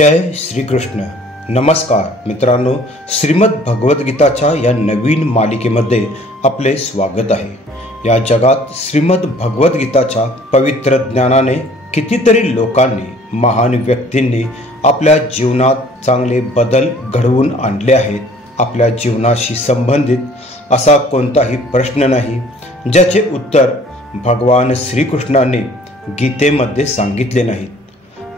जय श्रीकृष्ण. नमस्कार मित्रांनो, श्रीमद भगवद्गीताच्या या नवीन मालिकेमध्ये आपले स्वागत आहे. या जगात श्रीमद भगवद्गीताच्या पवित्र ज्ञानाने कितीतरी लोकांनी, महान व्यक्तींनी आपल्या जीवनात चांगले बदल घडवून आणले आहेत. आपल्या जीवनाशी संबंधित असा कोणताही प्रश्न नाही ज्याचे उत्तर भगवान श्रीकृष्णांनी गीतेमध्ये सांगितले नाहीत.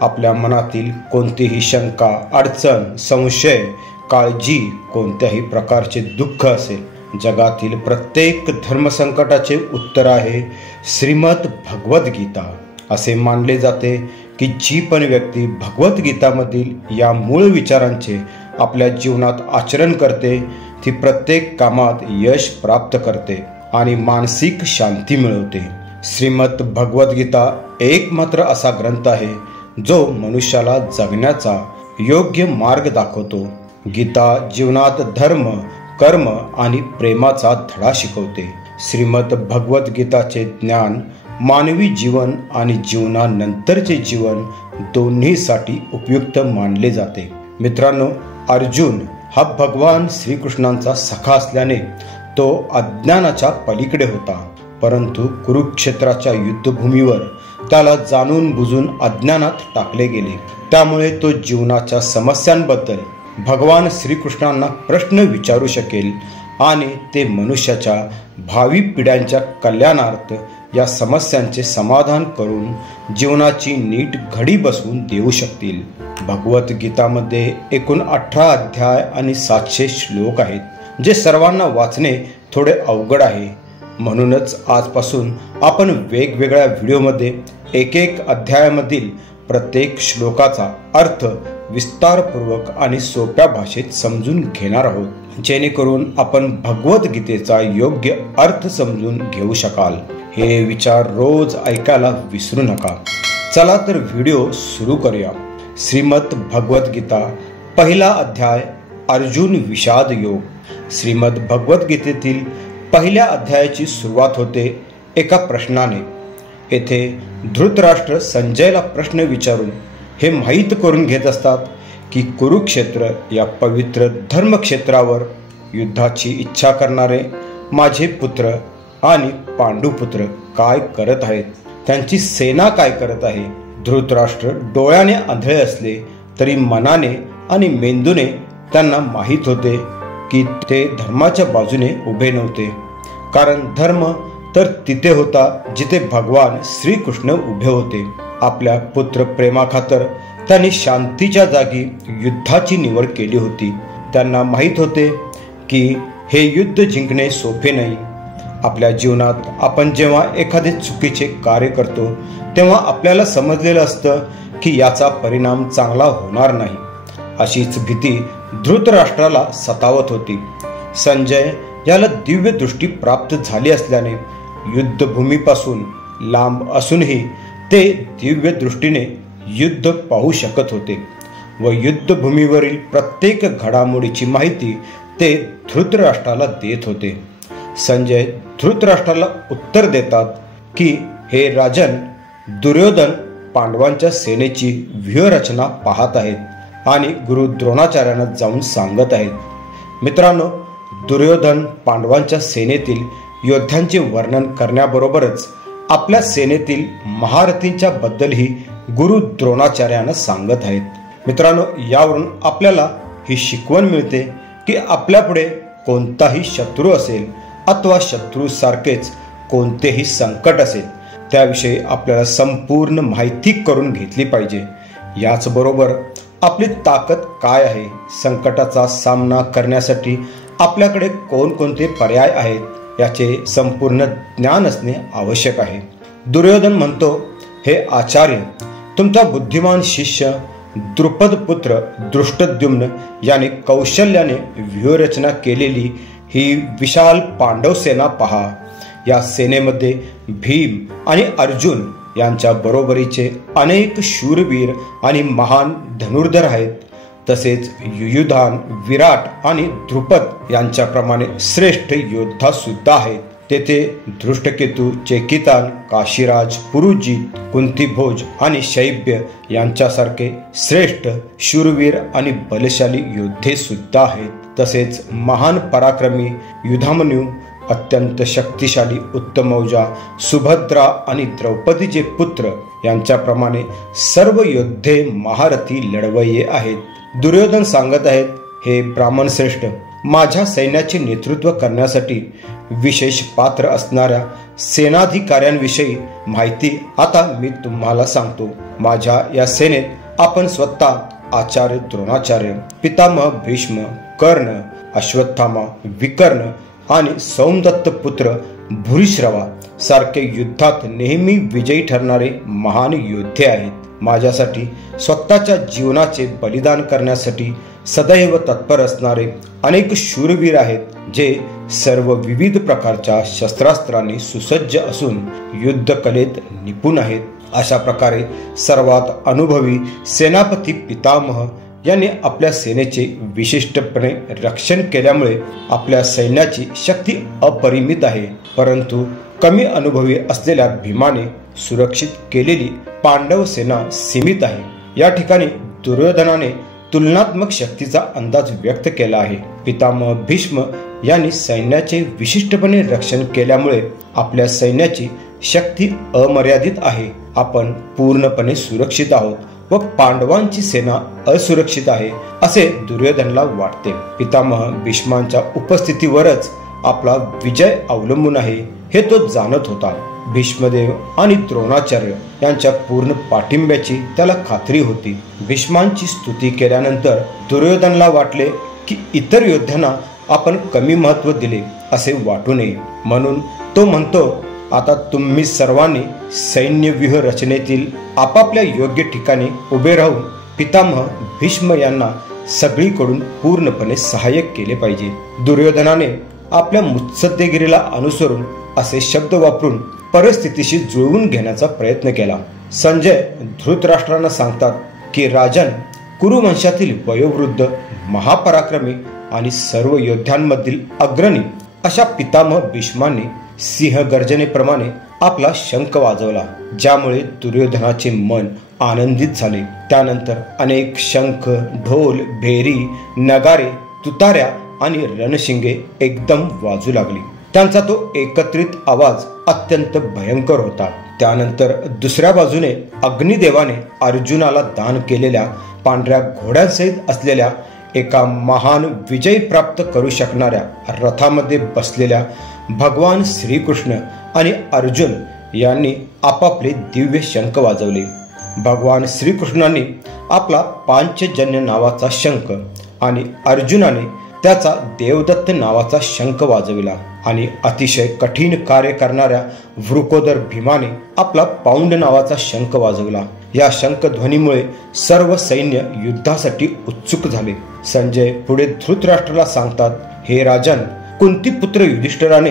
आपल्या मनातील कोणतीही शंका, अडचण, संशय, काळजी, कोणत्याही प्रकारचे दुःख असेल, जगातील प्रत्येक धर्मसंकटाचे उत्तर आहे श्रीमद भगवद्गीता. असे मानले जाते की जी पण व्यक्ती भगवद्गीतामधील या मूळ विचारांचे आपल्या जीवनात आचरण करते ती प्रत्येक कामात यश प्राप्त करते आणि मानसिक शांती मिळवते. श्रीमद भगवद्गीता एकमात्र असा ग्रंथ आहे जो मनुष्याला जगण्याचा योग्य मार्ग दाखवतो. गीता जीवनात धर्म, कर्म आणि प्रेमाचा धडा शिकवते. श्रीमद भगवद्गीताचे ज्ञान मानवी जीवन आणि जीवनानंतरचे जीवन दोन्हीसाठी उपयुक्त मानले जाते. मित्रांनो, अर्जुन हा भगवान श्रीकृष्णांचा सखा असल्याने तो अज्ञानाच्या पलीकडे होता, परंतु कुरुक्षेत्राच्या युद्धभूमीवर त्याला जाणून बुजून अज्ञानात टाकले गेले. त्यामुळे तो जीवनाच्या समस्यांबद्दल भगवान श्रीकृष्णांना प्रश्न विचारू शकेल आणि ते मनुष्याच्या भावी पिढ्यांच्या कल्याणार्थ या समस्यांचे समाधान करून जीवनाची नीट घडी बसवून देऊ शकतील. भगवद्गीतामध्ये एकूण 18 अध्याय आणि 700 श्लोक आहेत, जे सर्वांना वाचणे थोडे अवघड आहे. म्हणूनच आजपासून आपण वेगवेगळ्या व्हिडिओमध्ये एक अध्यायामधील प्रत्येक श्लोकाचा अर्थ विस्तारपूर्वक आणि सोप्या भाषेत समजून घेणार आहोत, जेणेकरून आपण भगवद्गीतेचा योग्य अर्थ समजून घेऊ शकाल. हे विचार रोज ऐकायला विसरू नका. चला तर व्हिडिओ सुरू करूया. श्रीमद भगवद्गीता, पहिला अध्याय, अर्जुन विषाद योग. श्रीमद भगवद्गीतेतील पहिल्या अध्यायाची सुरुवात होते एका प्रश्नाने. येथे धृतराष्ट्र संजयला प्रश्न विचारून हे माहीत करून घेत असतात की कुरुक्षेत्र या पवित्र धर्मक्षेत्रावर युद्धाची इच्छा करणारे माझे पुत्र आणि पांडुपुत्र काय करत आहेत, त्यांची सेना काय करत आहे. धृतराष्ट्र डोळ्याने आंधळे असले तरी मनाने आणि मेंदूने त्यांना माहीत होते की ते धर्माच्या बाजूने उभे नव्हते, कारण धर्म तर तिथे होता जिथे भगवान श्रीकृष्ण उभे होते. आपल्या पुत्र प्रेमाखातर त्यांनी शांतीच्या जागी युद्धाची निवड केली होती. त्यांना माहीत होते की हे युद्ध जिंकणे सोपे नाही. आपल्या जीवनात आपण जेव्हा एखादे चुकीचे कार्य करतो तेव्हा आपल्याला समजलेलं असतं की याचा परिणाम चांगला होणार नाही. अशीच भीती धृतराष्ट्राला सतावत होती. संजय याला दिव्य दृष्टी प्राप्त झाली असल्याने युद्धभूमीपासून लांब असूनही ते दिव्य दृष्टीने युद्ध पाहू शकत होते व युद्धभूमीवरील प्रत्येक घडामोडीची माहिती ते धृतराष्ट्राला देत होते. संजय धृतराष्ट्राला उत्तर देतात की हे राजन, दुर्योधन पांडवांच्या सेनेची व्यूहरचना पाहत आहेत आणि गुरु द्रोणाचार्यांना जाऊन सांगत आहेत. मित्रांनो, दुर्योधन पांडवांच्या सेनेतील योद्ध्यांचे वर्णन करण्याबरोबरच आपल्या सेनेतील महारथींच्या बद्दलही गुरु द्रोणाचार्यांना सांगत आहेत. मित्रांनो, यावरून आपल्याला ही शिकवण मिळते की आपल्यापुढे कोणताही शत्रू असेल अथवा शत्रूसारखेच कोणतेही संकट असेल, त्याविषयी आपल्याला संपूर्ण माहिती करून घेतली पाहिजे. याचबरोबर आपली ताकद काय आहे, संकटाचा सामना करण्यासाठी आपल्याकडे कोणकोणते पर्याय आहेत याचे संपूर्ण ज्ञान असणे आवश्यक आहे. दुर्योधन म्हणतो, हे आचार्य, तुमचा बुद्धिमान शिष्य द्रुपद पुत्र दृष्टद्युम्न याने कौशल्याने व्यूहरचना केलेली ही विशाल पांडव सेना पहा. या सेनेमध्ये भीम आणि अर्जुन यांच्या बरोबरीचे अनेक शूरवीर आणि महान धनुर्धर आहेत. तसेच युयुधान, विराट आणि द्रुपद यांच्याप्रमाणे श्रेष्ठ योद्धा सुद्धा आहेत. तेथे धृष्टकेतू, चेकितान, काशीराज, पुरुजित, कुंतीभोज आणि शैब्य यांच्यासारखे श्रेष्ठ शूरवीर आणि बलशाली योद्धे सुद्धा आहेत. तसेच महान पराक्रमी युधामन्यू, अत्यंत शक्तिशाली उत्तमौजा, सुभद्रा आणि द्रौपदीचे पुत्र यांच्याप्रमाणे सर्व योद्धे महारथी लढवय्ये आहेत. दुर्योधन सांगत आहेत, हे ब्राह्मण श्रेष्ठ, माझ्या सैन्याचे नेतृत्व करण्यासाठी विशेष पात्र असणाऱ्या सेनाधिकाऱ्यांविषयी माहिती आता मी तुम्हाला सांगतो. माझ्या या सेनेत आपण स्वतः आचार्य द्रोणाचार्य, पितामह भीष्म, कर्ण, अश्वत्थामा, विकर्ण आणि सोमदत्त पुत्र भूरिश्रवा सारखे युद्धात नेहमी विजयी ठरणारे महान योद्धे आहेत. माझ्यासाठी स्वतःच्या जीवनाचे बलिदान करण्यासाठी सदैव तत्पर असणारे अनेक शूरवीर आहेत, जे सर्व विविध प्रकारच्या शस्त्रास्त्रांनी सुसज्ज असून युद्ध कलेत निपुण आहेत. अशा प्रकारे सर्वात अनुभवी सेनापती पितामह यांनी आपल्या सेनेचे विशिष्टपणे रक्षण केल्यामुळे आपल्या सैन्याची शक्ती अपरिमित आहे. परंतु कमी अनुभवी असलेल्या भीमाने सुरक्षित केलेली पांडव सेना सीमित आहे. या ठिकाणी दुर्योधनाने तुलनात्मक शक्तीचा अंदाज व्यक्त केला आहे. पितामह भीष्म यांनी सैन्याचे विशिष्टपणे रक्षण केल्यामुळे आपल्या सैन्याची शक्ती अमर्यादित आहे. आपण पूर्णपणे सुरक्षित आहोत व पांडवांची सेना असुरक्षित आहे असे दुर्योधनला वाटते. पितामह भीष्मांच्या उपस्थितीवरच आपला विजय अवलंबून आहे हे तो जाणत होता. भीष्मदेव आणि द्रोणाचार्य यांच्या पूर्ण पाठिंब्याची त्याला खात्री होती. भीष्मांची स्तुती केल्यानंतर दुर्योधनला वाटले की इतर योद्ध्यांना आपण कमी महत्त्व दिले असे वाटू नये. म्हणून तो म्हणतो, आता तुम्ही सर्वांनी सैन्य व्यूह रचनेतील आपापल्या योग्य ठिकाणी उभे राहून पितामह भीष्म यांना सगळीकडून पूर्णपणे सहाय्यक केले पाहिजे. दुर्योधनाने आपल्या मुत्सद्देगिरीला अनुसरून असे शब्द वापरून परिस्थितीशी जुळवून घेण्याचा प्रयत्न केला. संजय धृतराष्ट्रांना सांगतात की राजन, कुरुवंशातील वयोवृद्ध, महापराक्रमी आणि सर्व योद्ध्यांमधील अग्रणी अशा पितामह भीष्मांनी सिंहगर्जनेप्रमाणे आपला शंख वाजवला, ज्यामुळे दुर्योधनाचे मन आनंदित झाले. त्यानंतर अनेक शंख, ढोल, भेरी, नगारे, तुताऱ्या आणि रणशिंगे एकदम वाजू लागली. त्यांचा तो एकत्रित आवाज अत्यंत भयंकर होता. त्यानंतर दुसऱ्या बाजूने अग्निदेवाने अर्जुनाला दान केलेल्या पांढऱ्या घोड्यांसहित असलेल्या एका महान विजय प्राप्त करू शकणाऱ्या रथामध्ये बसलेल्या भगवान श्रीकृष्ण आणि अर्जुन यांनी आपापले दिव्य शंख वाजवले. भगवान श्रीकृष्णांनी आपला पांचजन्य नावाचा शंख आणि अर्जुनाने त्याचा देवदत्त नावाचा शंख वाजविला आणि अतिशय कठीण कार्य करणाऱ्या वृकोदर भीमाने आपला पौंड नावाचा शंख वाजवला. या शंख ध्वनीमुळे सर्व सैन्य युद्धासाठी उत्सुक झाले. संजय पुढे धृतराष्ट्राला सांगतात, हे राजन, कुंतीपुत्र युधिष्ठिराने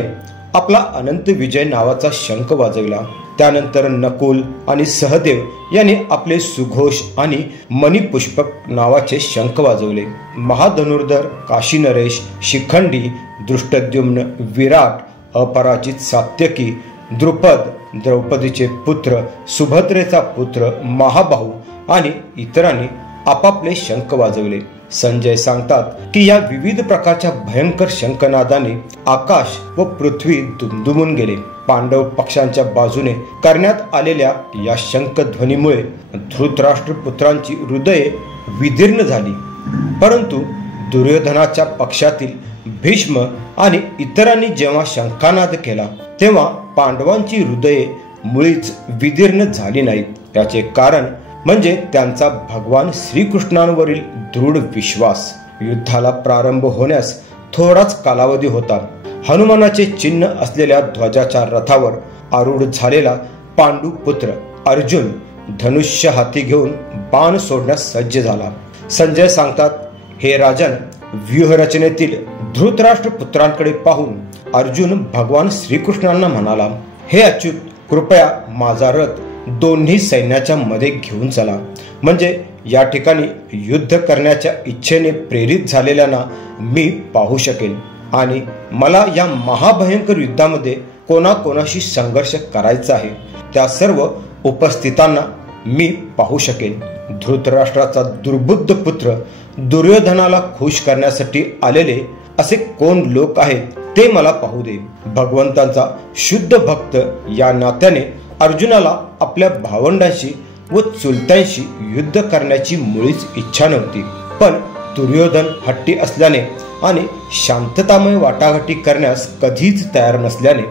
आपला अनंत विजय नावाचा शंख वाजविला. त्यानंतर नकुल आणि सहदेव यांनी आपले सुघोष आणि मणिपुष्पक नावाचे शंख वाजवले. महाधनुर्धर काशीनरेश, शिखंडी, दृष्टद्युम्न, विराट, अपराजित सात्यकी, द्रुपद, द्रौपदीचे पुत्र, सुभद्रेचा पुत्र, महाबाहू आणि इतरांनी आपापले शंख वाजवले. संजय सांगतात की या विविध प्रकारच्या भयंकर शंखनादाने आकाश व पृथ्वी दुमदुमून गेले. पांडव पक्षांच्या बाजूने करण्यात आलेल्या या शंखध्वनीमुळे धृतराष्ट्र पुत्रांची हृदये विदीर्ण झाली. परंतु दुर्योधनाच्या पक्षातील भीष्म आणि इतरांनी जेव्हा शंखानाद केला तेव्हा पांडवांची हृदये मुळीच विदीर्ण झाली नाहीत. याचे कारण म्हणजे त्यांचा भगवान श्रीकृष्णांवरील दृढ विश्वास. युद्धाला प्रारंभ होण्यास थोडाच कालावधी होता. हनुमानाचे चिन्ह असलेल्या ध्वजाच्या रथावर आरूढ झालेला पांडू पुत्र अर्जुन धनुष्य हाती घेऊन बाण सोडण्यास सज्ज झाला. संजय सांगतात, हे राजन, व्यूहरचनेतील धृतराष्ट्र पुत्रांकडे पाहून अर्जुन भगवान श्रीकृष्णांना म्हणाला, हे अच्युत, कृपया माझा रथ दोन्ही सैन्याच्या मध्ये घेऊन चला, म्हणजे या ठिकाणी युद्ध करण्याच्या इच्छेने प्रेरित झालेल्यांना मी पाहू शकेन. आणि मला या महाभयंकर युद्धामध्ये कोणाकोणाशी संघर्ष करायचा आहे त्या सर्व उपस्थितांना मी पाहू शकेन. धृतराष्ट्राचा दुर्बुद्ध पुत्र दुर्योधनाला खुश करण्यासाठी आलेले असे कोण लोक आहेत ते मला पाहू दे. भगवंतांचा शुद्ध भक्त या नात्याने अर्जुनाला आपल्या भावंडांशी व चुलत्यांशी युद्ध करण्याची मुळीच इच्छा नव्हती. पण दुर्योधन हट्टी असल्याने आणि शांततामय वाटाघाटी करण्यास कधीच तयार नसल्याने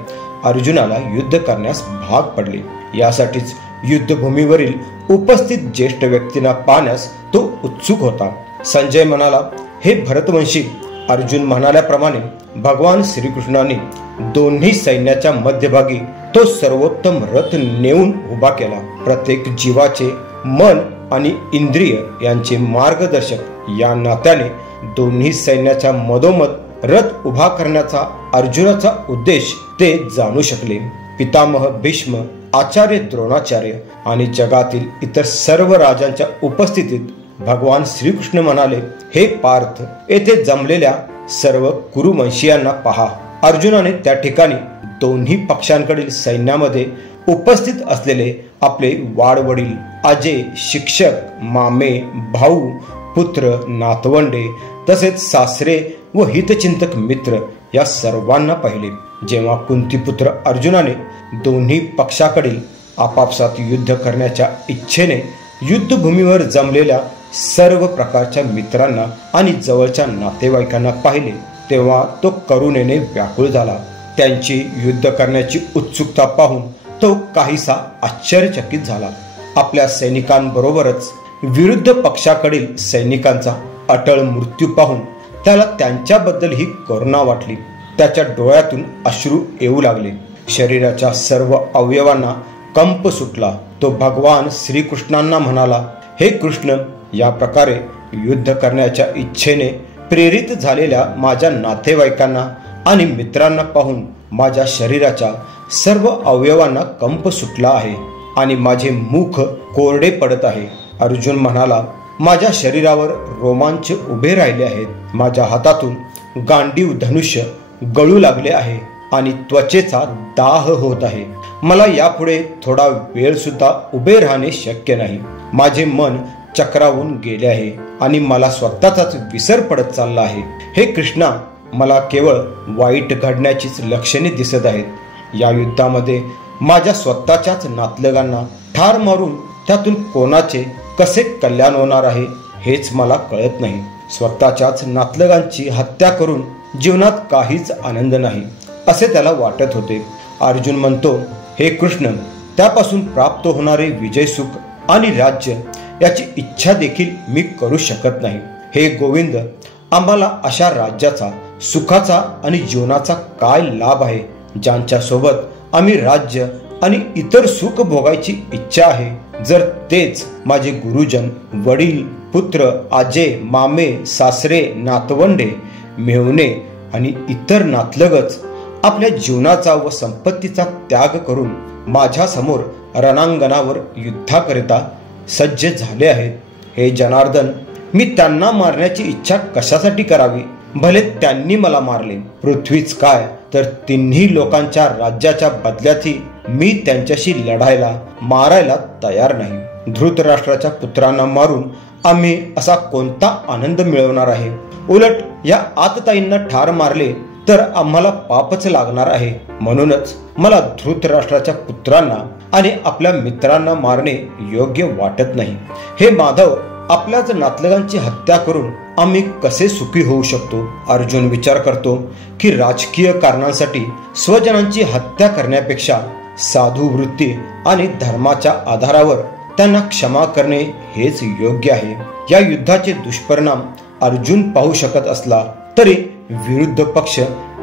अर्जुनाला युद्ध करण्यास भाग पडले. यासाठीच युद्धभूमीवरील उपस्थित ज्येष्ठ व्यक्तींना पाहण्यास तो उत्सुक होता. संजय म्हणाला, हे भरतवंशी, अर्जुन म्हणाल्याप्रमाणे भगवान श्रीकृष्णाने दोन्ही सैन्याच्या मध्यभागी तो सर्वोत्तम रथ नेऊन उभा केला. प्रत्येक जीवाचे मन आणि इंद्रिय यांचे मार्गदर्शक या नात्याने दोन्ही सैन्याच्या मधोमध रथ उभा करण्याचा अर्जुनाचा उद्देश ते जाणू शकले. पितामह भीष्म, आचार्य द्रोणाचार्य आणि जगातील इतर सर्व राजांच्या उपस्थितीत भगवान श्रीकृष्ण म्हणाले, हे पार्थ, येथे जमलेल्या सर्व कुरुवंशीयांना पहा. अर्जुनाने त्या ठिकाणी दोन्ही पक्षांकडील सैन्यामध्ये उपस्थित असलेले आपले वाडवडील, आजे, शिक्षक, मामे, भाऊ, पुत्र, नातवंडे तसेच सासरे व हितचिंतक मित्र या सर्वांना पाहिले. जेव्हा कुंतीपुत्र अर्जुनाने दोन्ही पक्षाकडील आपापसात युद्ध करण्याच्या इच्छेने युद्धभूमीवर जमलेल्या सर्व प्रकारच्या मित्रांना आणि जवळच्या नातेवाईकांना पाहिले तेव्हा तो करुणेने व्याकुळ झाला. त्यांची युद्ध करण्याची उत्सुकता पाहून तो काहीसा आश्चर्यचकित झाला. आपल्या सैनिकांबरोबरच विरुद्ध पक्षाकडील सैनिकांचा अटळ मृत्यू पाहून त्याला त्यांच्याबद्दल ही करुणा वाटली. त्याच्या डोळ्यातून अश्रू येऊ लागले. शरीराच्या सर्व अवयवांना कंप सुटला. तो भगवान श्रीकृष्णांना म्हणाला, हे कृष्ण, या प्रकारे युद्ध करण्याच्या इच्छेने प्रेरित झालेल्या माझ्या नातेवाईकांना आणि मित्रांना पाहून माझ्या शरीराच्या सर्व अवयवांना कंप सुटला आहे आणि माझे मुख कोरडे पडत आहे. अर्जुन म्हणाला, माझ्या शरीरावर रोमांच उभे राहिले आहेत. माझ्या हातातून गांडीव धनुष्य गळू लागले आहे आणि त्वचेचा दाह होत आहे. मला यापुढे थोडा वेळ सुद्धा उभे राहणे शक्य नाही. माझे मन चक्रावून गेले आहे आणि मला स्वतःचाच विसर पडत चालला आहे. हे कृष्णा, मला केवळ वाईट घडण्याचीच लक्षणे दिसत आहेत. या युद्धामध्ये माझ्या स्वतःच्याच नातलगांना ठार मारून त्यातून कोणाचे कसे कल्याण होणार आहे हेच मला कळत नाही. स्वतःच्याच नातलगांची हत्या करून जीवनात काहीच आनंद नाही असे त्याला वाटत होते. अर्जुन म्हणतो, हे कृष्ण, त्यापासून प्राप्त होणारे विजय, सुख आणि राज्य याची इच्छा देखील मी करू शकत नाही. हे गोविंद, आम्हाला अशा राज्याचा, सुखाचा आणि जीवनाचा काय लाभ आहे ज्यांच्या सोबत आम्ही राज्य आणि इतर सुख भोगायची इच्छा आहे, जर तेच माझे गुरुजन, वडील, पुत्र, आजे, मामे, सासरे, नातवंडे, मेहुणे आणि इतर नातलगच आपल्या जीवनाचा व संपत्तीचा त्याग करून माझ्या समोर रणांगणावर युद्धाकरिता सज्ज झाले आहेत. हे जनार्दन, मी त्यांना मारण्याची इच्छा कशासाठी करावी? भले त्यांनी मला मारले, पृथ्वीच काय तर तिन्ही लोकांच्या राज्याच्या बदल्यातही मी त्यांच्याशी लढायला, मारायला तयार नाही. धृतराष्ट्राच्या पुत्रांना मारून आम्ही असा कोणता आनंद मिळवणार आहे? उलट या आतताईंना ठार मारले तर आम्हाला पापच लागणार आहे. म्हणूनच मला धृतराष्ट्राच्या पुत्रांना आणि आपल्या मित्रांना मारणे योग्य वाटत नाही. हे माधव, आपल्याच नातलगांची हत्या करून आम्ही कसे सुखी होऊ शकतो? अर्जुन विचार करतो की राजकीय कारणांसाठी स्वजनांची हत्या करण्यापेक्षा साधू वृत्ती आणि धर्माच्या आधारावर त्यांना क्षमा करणे हेच योग्य आहे. या युद्धाचे दुष्परिणाम अर्जुन पाहू शकत असला तरी विरुद्ध पक्ष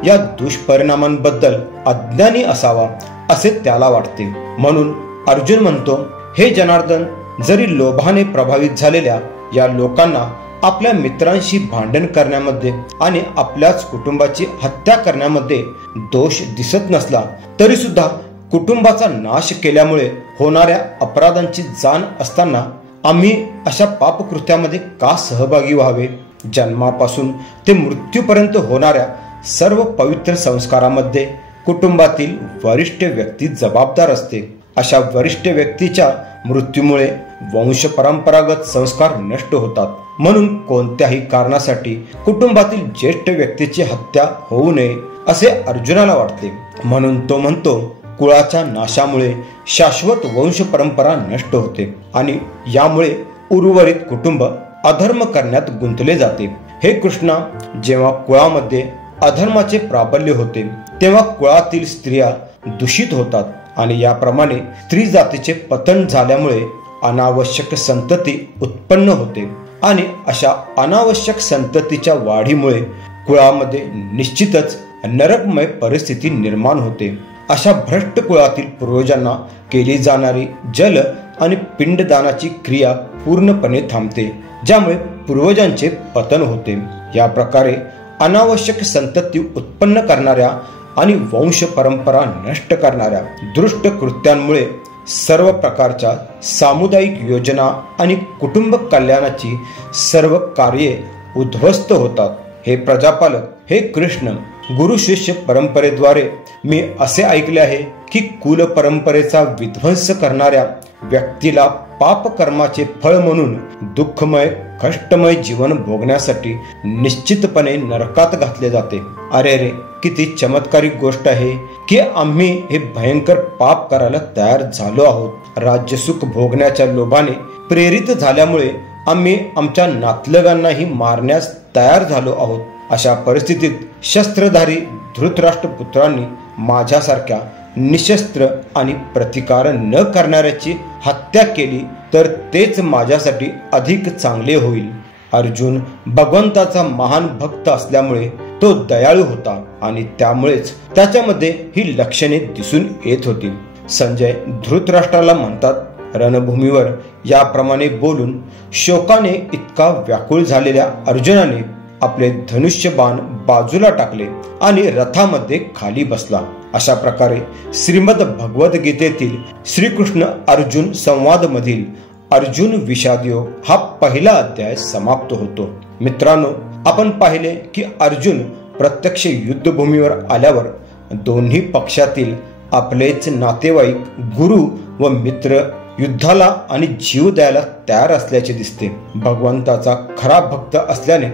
या दुष्परिणामांबद्दल अज्ञानी असावा असे त्याला वाटते. म्हणून अर्जुन म्हणतो, हे जनार्दन, जरी लोभाने प्रभावित झालेल्या या लोकांना आपल्या मित्रांशी भांडण करण्यामध्ये आणि आपल्याच कुटुंबाची हत्या करण्यामध्ये दोष दिसत नसला तरी सुद्धा कुटुंबाचा नाश केल्यामुळे होणाऱ्या अपराधांची जाण असताना आम्ही अशा पापकृत्यामध्ये का सहभागी व्हावे? जन्मापासून ते मृत्यूपर्यंत होणाऱ्या सर्व पवित्र संस्कारामध्ये कुटुंबातील वरिष्ठ व्यक्ती जबाबदार असते. अशा वरिष्ठ व्यक्तीच्या मृत्यूमुळे वंश परंपरागत संस्कार नष्ट होतात. म्हणून कोणत्याही कारणासाठी कुटुंबातील ज्येष्ठ व्यक्तीची हत्या होऊ नये असे अर्जुनाला वाटते. म्हणून तो म्हणतो, कुळाच्या नाशामुळे शाश्वत वंश परंपरा नष्ट होते आणि यामुळे उर्वरित कुटुंब अधर्म करण्यात गुंतले जाते. हे कृष्णा, जेव्हा कुळामध्ये अधर्माचे प्राबल्य होते तेव्हा कुळातील स्त्रिया दूषित होतात आणि याप्रमाणे स्त्री जातीचे पतन झाल्यामुळे अनावश्यक संतती उत्पन्न होते आणि अशा अनावश्यक संततीच्या वाढीमुळे कुळामध्ये निश्चितच नरकमय परिस्थिती निर्माण होते. अशा भ्रष्ट कुळातील पूर्वजांना केली जाणारी जल आणि पिंडदानाची क्रिया पूर्णपणे थांबते, ज्यामुळे पूर्वजांचे पतन होते. या प्रकारे अनावश्यक संतती उत्पन्न करणाऱ्या आणि वंश परंपरा नष्ट करणाऱ्या दुष्ट कृत्यांमुळे सर्व प्रकारच्या सामुदायिक योजना आणि कुटुंब कल्याणाची सर्व कार्ये उद्ध्वस्त होतात. हे प्रजापालक, हे कृष्ण, गुरु शिष्य परंपरेद्वारे मी असे ऐकले आहे की कुल परंपरेचा विध्वंस करणाऱ्या व्यक्तीला पाप कर्माचे फळ म्हणून दुःखमय कष्टमय जीवन भोगण्यासाठी निश्चितपणे नरकात घातले जाते. अरे रे, किती चमत्कारिक गोष्ट आहे की आम्ही हे भयंकर पाप करायला तयार झालो आहोत. राज्यसुख भोगण्याच्या लोभाने प्रेरित झाल्यामुळे आम्ही आमच्या नातलगांनाही मारण्यास तयार झालो आहोत. अशा परिस्थितीत शस्त्रधारी धृतराष्ट्र पुत्रांनी माझ्यासारख्या निशस्त्र आणि प्रतिकार न करणाऱ्याची हत्या केली तर तेच माझ्यासाठी अधिक चांगले होईल. अर्जुन भगवंताचा महान भक्त असल्यामुळे तो दयाळू होता आणि त्यामुळेच त्याच्यामध्ये ही लक्षणे दिसून येत होती. संजय धृतराष्ट्राला म्हणतात, रणभूमीवर याप्रमाणे बोलून शोकाने इतका व्याकुळ झालेल्या अर्जुनाने आपले धनुष्य बाण बाजूला टाकले आणि रथामध्ये खाली बसला. अशा प्रकारे श्रीमद भगवद्गीतेतील श्रीकृष्ण अर्जुन संवाद मधील अर्जुन विषाद योग हा पहिला अध्याय समाप्त होतो. मित्रांनो, आपण पाहिले की अर्जुन प्रत्यक्ष युद्धभूमीवर आल्यावर दोन्ही पक्षातील आपलेच नातेवाईक, गुरु व मित्र युद्धाला आणि जीव द्यायला तयार असल्याचे दिसते. भगवंताचा खरा भक्त असल्याने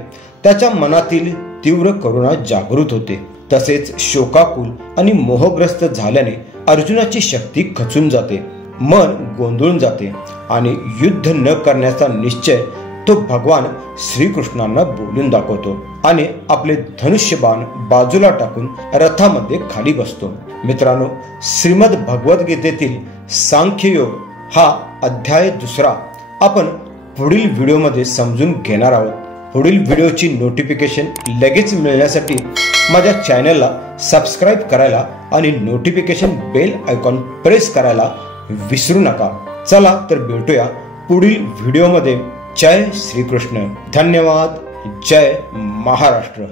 त्याच्या मनातील तीव्र करुणा जागृत होते. तसेच शोकाकुल आणि मोहग्रस्त झाल्याने अर्जुनाची शक्ती खचून जाते, मन गोंधळून जाते आणि युद्ध न करण्याचा निश्चय तो भगवान श्रीकृष्णांना बोलून दाखवतो आणि आपले धनुष्यबाण बाजूला टाकून रथामध्ये खाली बसतो. मित्रांनो, श्रीमद भगवद्गीतेतील सांख्ययोग हा अध्याय 2 आपण पुढील व्हिडिओमध्ये समजून घेणार आहोत. पुढील व्हिडिओची नोटिफिकेशन लगेच मिळण्यासाठी माझ्या चॅनलला सबस्क्राईब करायला आणि नोटिफिकेशन बेल आयकॉन प्रेस करायला विसरू नका. चला तर भेटूया पुढील व्हिडिओमध्ये. जय श्रीकृष्ण. धन्यवाद. जय महाराष्ट्र.